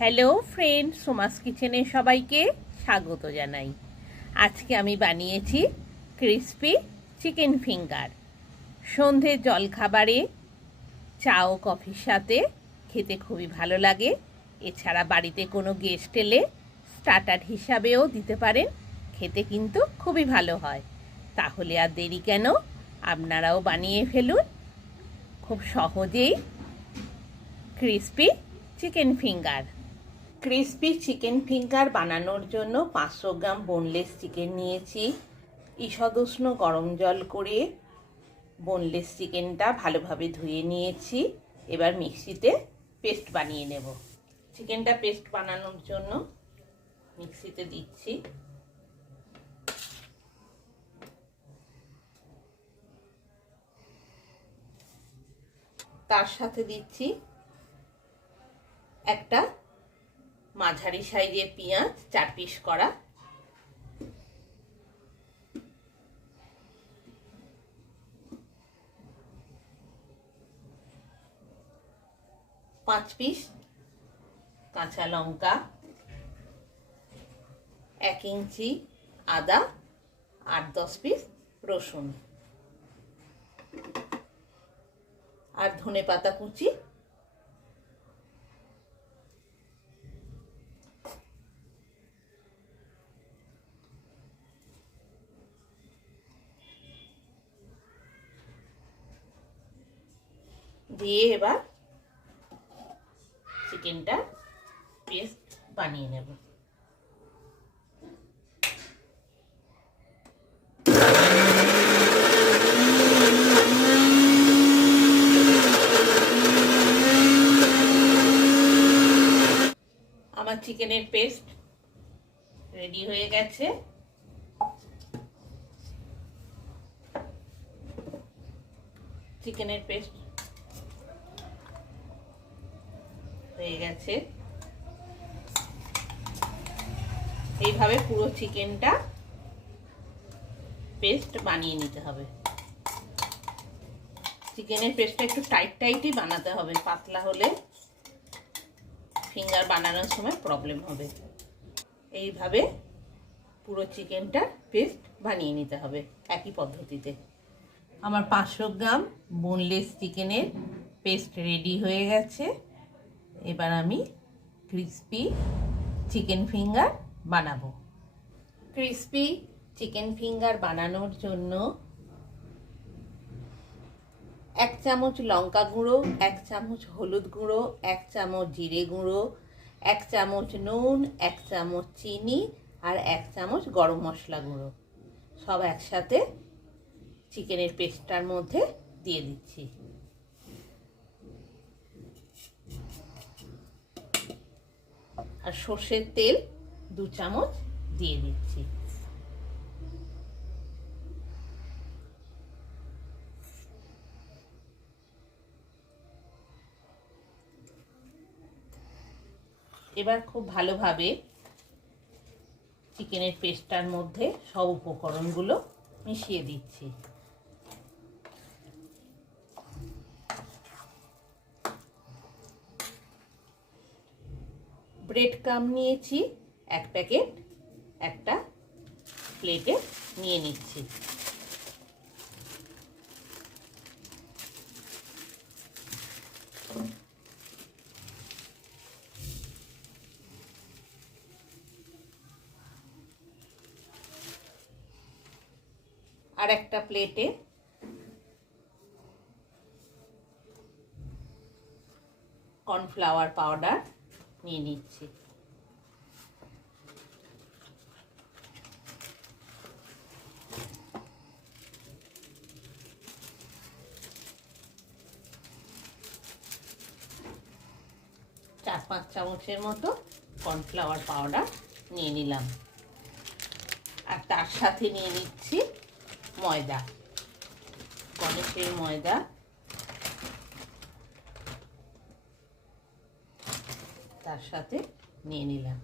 Hello friend, Soma's কিচেনে সবাইকে স্বাগত জানাই। আজকে আমি বানিয়েছি ক্রিসপি চিকেন ফিঙ্গার। সন্ধ্যের জলখাবারে চা ও কফির সাথে খেতে খুবই ভালো লাগে। এছাড়া বাড়িতে কোনো গেস্ট এলে স্টার্টার হিসাবেও দিতে পারেন, খেতে কিন্তু খুবই ভালো হয়। তাহলে আর দেরি কেন, আপনারাও বানিয়ে ফেলুন খুব সহজেই crispy chicken finger. Crispy chicken finger বানানোর জন্য 500 গ্রাম বোনলেস চিকেন নিয়েছি। ঈষদুষ্ণ গরম জল করে বোনলেস চিকেনটা ভালোভাবে ধুয়ে নিয়েছি। এবার মিক্সিতে পেস্ট বানিয়ে নেব। চিকেনটা পেস্ট বানানোর জন্য মিক্সিতে দিচ্ছি। তার সাথে দিচ্ছি একটা মাঝারি সাইজের পেঁয়াজ 4 পিস করা, 5 পিস কাঁচা লঙ্কা, 1 ইঞ্চি আদা, 8-10 পিস রসুন আর ধনেপাতা কুচি। দিয়ে এবার চিকেনটা পেস্ট বানিয়ে নেব। আমার চিকেনের পেস্ট রেডি হয়ে গেছে। চিকেনের পেস্ট হয়ে গেছে। এইভাবে পুরো চিকেনটা পেস্ট বানিয়ে নিতে হবে। চিকেনের পেস্টটা একটু টাইটই বানাতে হবে, পাতলা হলে ফিঙ্গার বানানোর সময় প্রবলেম হবে। এইভাবে পুরো চিকেনটা পেস্ট বানিয়ে নিতে হবে একই পদ্ধতিতে। আমার 500 গ্রাম বোনলেস চিকেনের পেস্ট রেডি হয়ে গেছে। এবার আমি ক্রিসপি চিকেন ফিঙ্গার বানাবো। ক্রিসপি চিকেন ফিঙ্গার বানানোর জন্য 1 চামচ লঙ্কা গুঁড়ো, 1 চামচ হলুদ গুঁড়ো, 1 চামচ জিরে গুঁড়ো, 1 চামচ নুন, 1 চামচ চিনি আর 1 চামচ গরম মশলা গুঁড়ো সব একসাথে চিকেনের পেস্টটার মধ্যে দিয়ে দিচ্ছি। আর সর্ষের তেল 2 চামচ দিয়ে দিচ্ছি। এবার খুব ভালোভাবে চিকেনের পেস্টটার মধ্যে সব উপকরণগুলো মিশিয়ে দিচ্ছি। ব্রেড ক্রাম্ব নিয়েছি 1 প্যাকেট, একটা প্লেটে নিয়ে নিচ্ছি। আর একটা প্লেটে কর্নফ্লাওয়ার পাউডার নিয়ে নিচ্ছি। চার 5 চামচের মতো কর্নফ্লাওয়ার পাউডার নিয়ে নিলাম। আর তার সাথে নিয়ে নিচ্ছি ময়দা, গণেশের ময়দা, তার সাথে নিয়ে নিলাম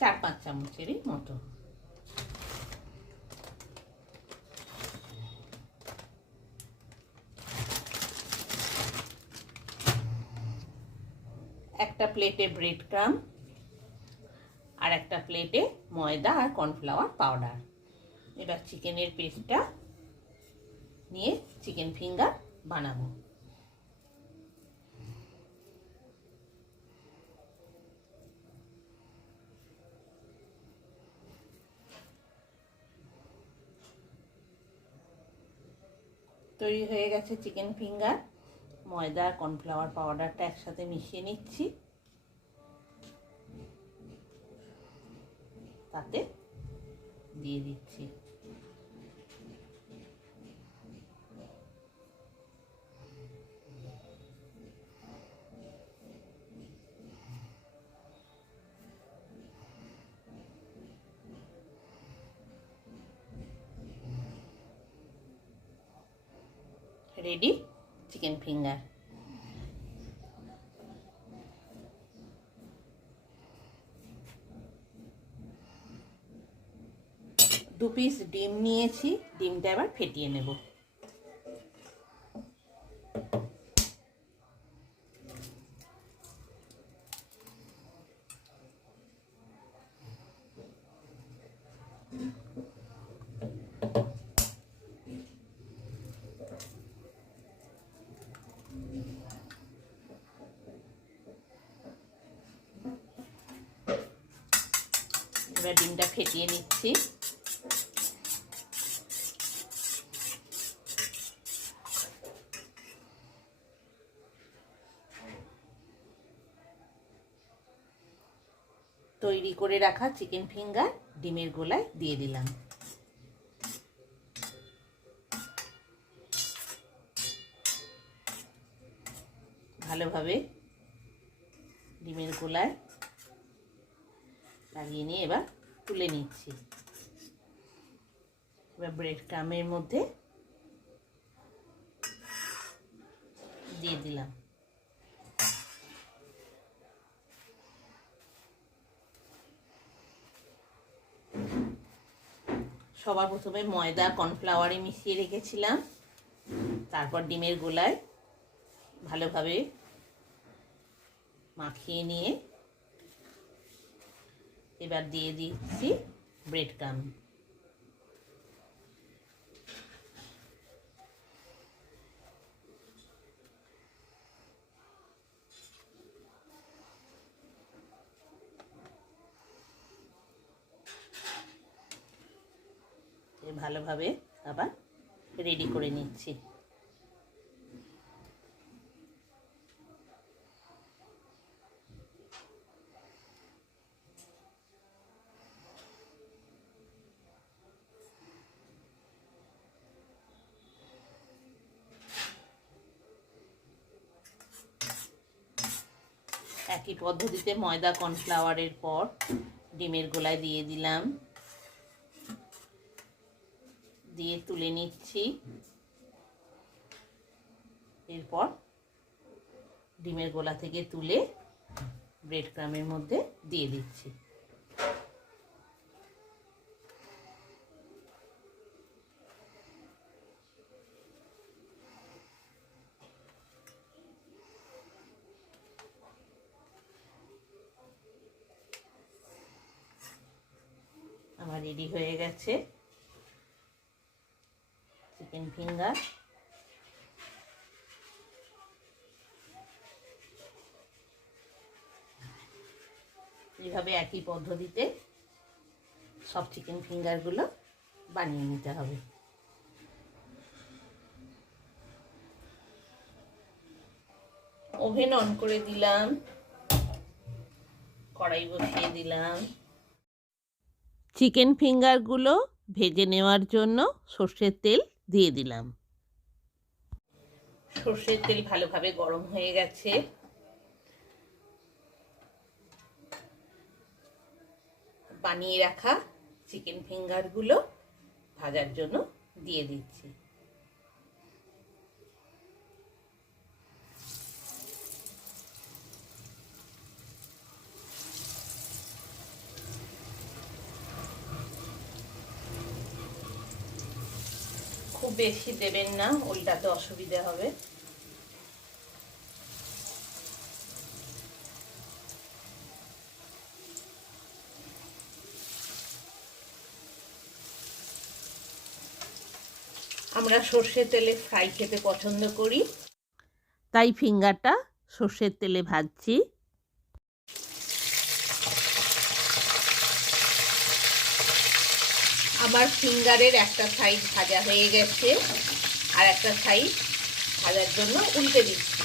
4-5 চামচেরই মতো। একটা একটা প্লেটে ব্রেড ক্রাম, আর একটা প্লেটে ময়দা আর কর্নফ্লাওয়ার পাউডার। এবার চিকেনের পেস্টটা নিয়ে চিকেন ফিঙ্গার বানাবো। তৈরি হয়ে গেছে চিকেন ফিঙ্গার। ময়দা আর কর্নফ্লাওয়ার পাউডারটা একসাথে মিশিয়ে নিচ্ছি, তাতে দিয়ে দিচ্ছি। Ready chicken finger. দু পিস ডিম নিয়েছি, ডিমটা এবার ফেটিয়ে নেব। এবার ডিমটা ফেটিয়ে নিচ্ছি। তৈরি করে রাখা চিকেন ফিঙ্গার ডিমের গোলায় দিয়ে দিলাম। ভালোভাবে ডিমের গোলায় লাগিয়ে নিয়ে এবার তুলে নিচ্ছি। এবার ব্রেড ক্রামের মধ্যে দিয়ে দিলাম। সবার প্রথমে ময়দা কর্নফ্লাওয়ারে মিশিয়ে রেখেছিলাম, তারপর ডিমের গোলায় ভালোভাবে মাখিয়ে নিয়ে এবার দিয়ে দিচ্ছি ব্রেড ক্রাম। ভালোভাবে আবার রেডি করে নিচ্ছি। একই পদ্ধতিতে ময়দা কর্নফ্লাওয়ারের পর ডিমের গোলায় দিয়ে দিলাম, দিয়ে তুলে নিচ্ছি। এরপর ডিমের গোলা থেকে তুলে ব্রেড ক্রামের মধ্যে দিয়ে দিচ্ছি। আমার রেডি হয়ে গেছে চিকেন ফিঙ্গার। এইভাবে একই পদ্ধতিতে সব চিকেন ফিঙ্গারগুলো বানিয়ে নিতে হবে। ওভেন অন করে দিলাম, কড়াই বসিয়ে দিলাম। চিকেন ফিঙ্গারগুলো ভেজে নেওয়ার জন্য সর্ষের তেল দিয়ে দিলাম। সর্ষের তেল ভালোভাবে গরম হয়ে গেছে। বানিয়ে রাখা চিকেন ফিঙ্গারগুলো ভাজার জন্য দিয়ে দিচ্ছি। খুব বেশি দেবেন না, উল্টাতে অসুবিধা হবে। আমরা সর্ষের তেলে ফ্রাই খেতে পছন্দ করি, তাই ফিঙ্গারটা সর্ষের তেলে ভাজছি। আমার ফিঙ্গারের একটা সাইড ভাজা হয়ে গেছে, আর একটা সাইড ভাজার জন্য উল্টে দিচ্ছি।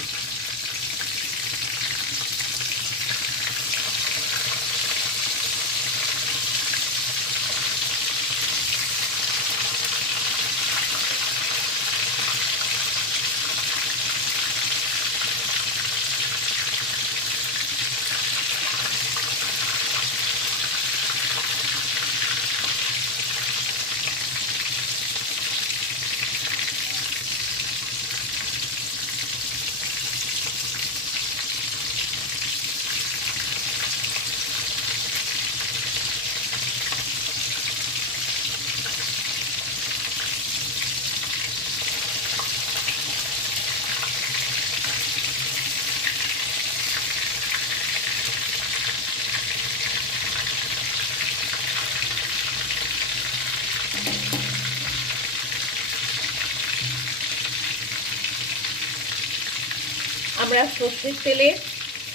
আমরা সর্ষের তেলে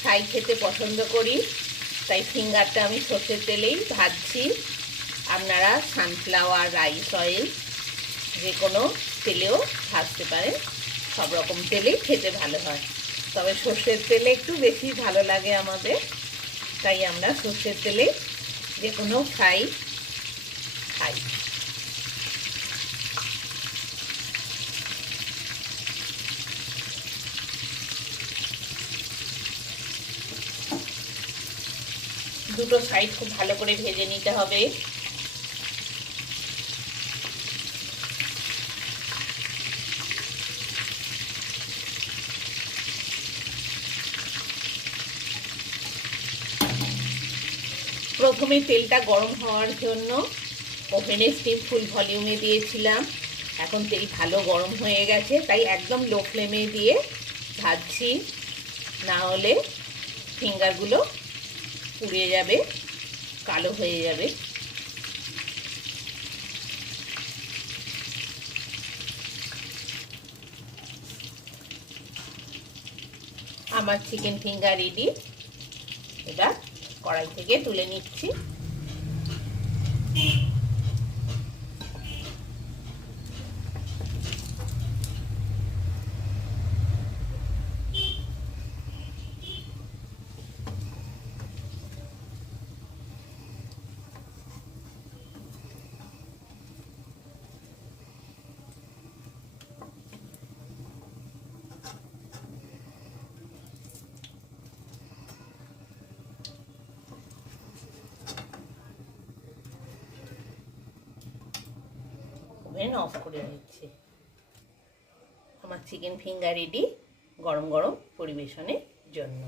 ফ্রাই খেতে পছন্দ করি, তাই ফিঙ্গারটা আমি সর্ষের তেলেই ভাজছি। আপনারা সানফ্লাওয়ার, রাইস অয়েল যে কোনো তেলেও ভাজতে পারেন, সব রকম তেলেই খেতে ভালো হয়, তবে সর্ষের তেলে একটু বেশি ভালো লাগে আমাদের, তাই আমরা সর্ষের তেলে যে কোনো ফ্রাই খাই। দুটো সাইড খুব ভালো করে ভেজে নিতে হবে। প্রথমে তেলটা গরম হওয়ার জন্য ওভেনে স্টিম ফুল ভলিউমে দিয়েছিলাম, এখন তেল ভালো গরম হয়ে গেছে, তাই একদম লো ফ্লেমে দিয়ে ভাজছি, না হলে ফিঙ্গারগুলো পুড়ে যাবে, কালো হয়ে যাবে। আমার চিকেন ফিঙ্গার রেডি, এবার কড়াই থেকে তুলে নিচ্ছি। ওভেন অফ করে নিচ্ছি। আমার চিকেন ফিঙ্গার রেডি গরম গরম পরিবেশনের জন্য।